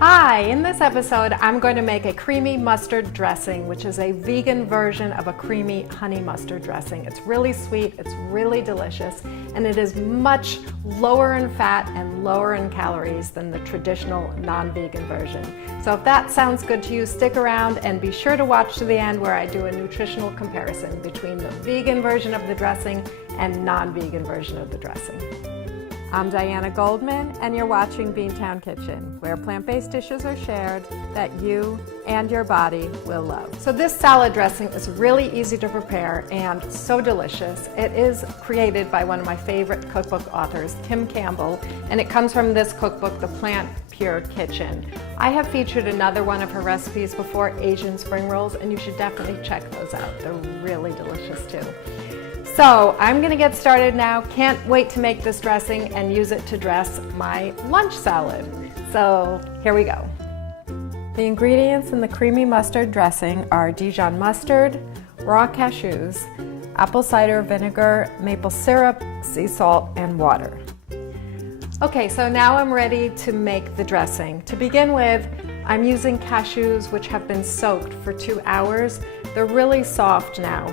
Hi, in this episode I'm going to make a creamy mustard dressing, which is a vegan version of a creamy honey mustard dressing. It's really sweet, it's really delicious, and it is much lower in fat and lower in calories than the traditional non-vegan version. So if that sounds good to you, stick around and be sure to watch to the end where I do a nutritional comparison between the vegan version of the dressing and non-vegan version of the dressing. I'm Diana Goldman, and you're watching Beantown Kitchen, where plant-based dishes are shared that you and your body will love. So this salad dressing is really easy to prepare and so delicious. It is created by one of my favorite cookbook authors, Kim Campbell, and it comes from this cookbook, The Plant Pure Kitchen. I have featured another one of her recipes before, Asian spring rolls, and you should definitely check those out. They're really delicious too. So I'm gonna get started now. Can't wait to make this dressing and use it to dress my lunch salad. So here we go. The ingredients in the creamy mustard dressing are Dijon mustard, raw cashews, apple cider vinegar, maple syrup, sea salt, and water. Okay, so now I'm ready to make the dressing. To begin with, I'm using cashews which have been soaked for 2 hours. They're really soft now.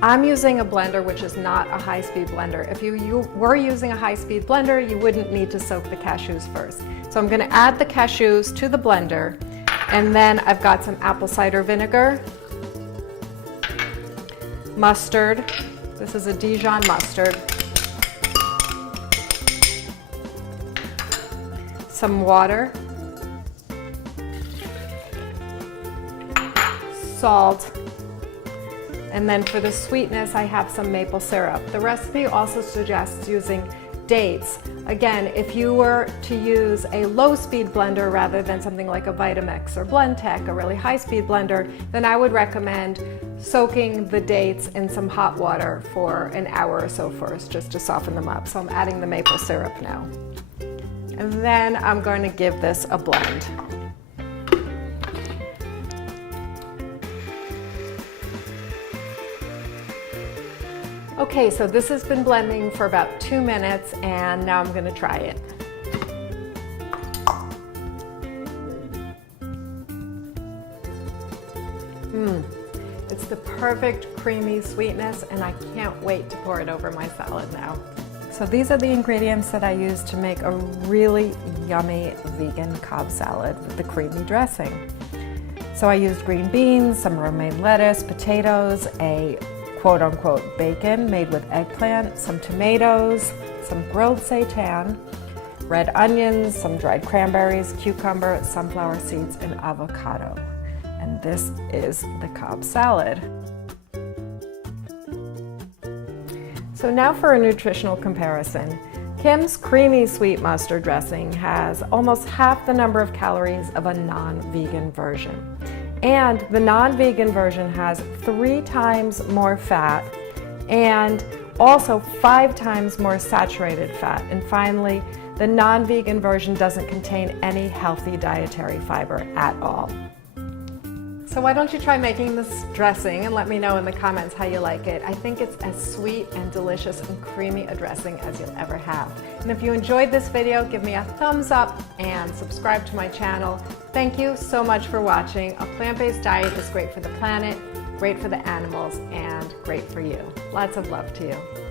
I'm using a blender which is not a high-speed blender. If you were using a high-speed blender, you wouldn't need to soak the cashews first. So I'm going to add the cashews to the blender, and then I've got some apple cider vinegar, mustard, this is a Dijon mustard, some water, salt, and then for the sweetness, I have some maple syrup. The recipe also suggests using dates. Again, if you were to use a low-speed blender rather than something like a Vitamix or Blendtec, a really high-speed blender, then I would recommend soaking the dates in some hot water for an hour or so first, just to soften them up. So I'm adding the maple syrup now. And then I'm going to give this a blend. Okay, so this has been blending for about 2 minutes, and now I'm going to try it. It's the perfect creamy sweetness, and I can't wait to pour it over my salad now. So these are the ingredients that I use to make a really yummy vegan Cobb salad with the creamy dressing. So I used green beans, some romaine lettuce, potatoes, a quote-unquote bacon made with eggplant, some tomatoes, some grilled seitan, red onions, some dried cranberries, cucumber, sunflower seeds, and avocado. And this is the Cobb salad. So now for a nutritional comparison. Kim's creamy sweet mustard dressing has almost half the number of calories of a non-vegan version. And the non-vegan version has 3 times more fat and also 5 times more saturated fat. And finally, the non-vegan version doesn't contain any healthy dietary fiber at all. So why don't you try making this dressing and let me know in the comments how you like it. I think it's as sweet and delicious and creamy a dressing as you'll ever have. And if you enjoyed this video, give me a thumbs up and subscribe to my channel. Thank you so much for watching. A plant-based diet is great for the planet, great for the animals, and great for you. Lots of love to you.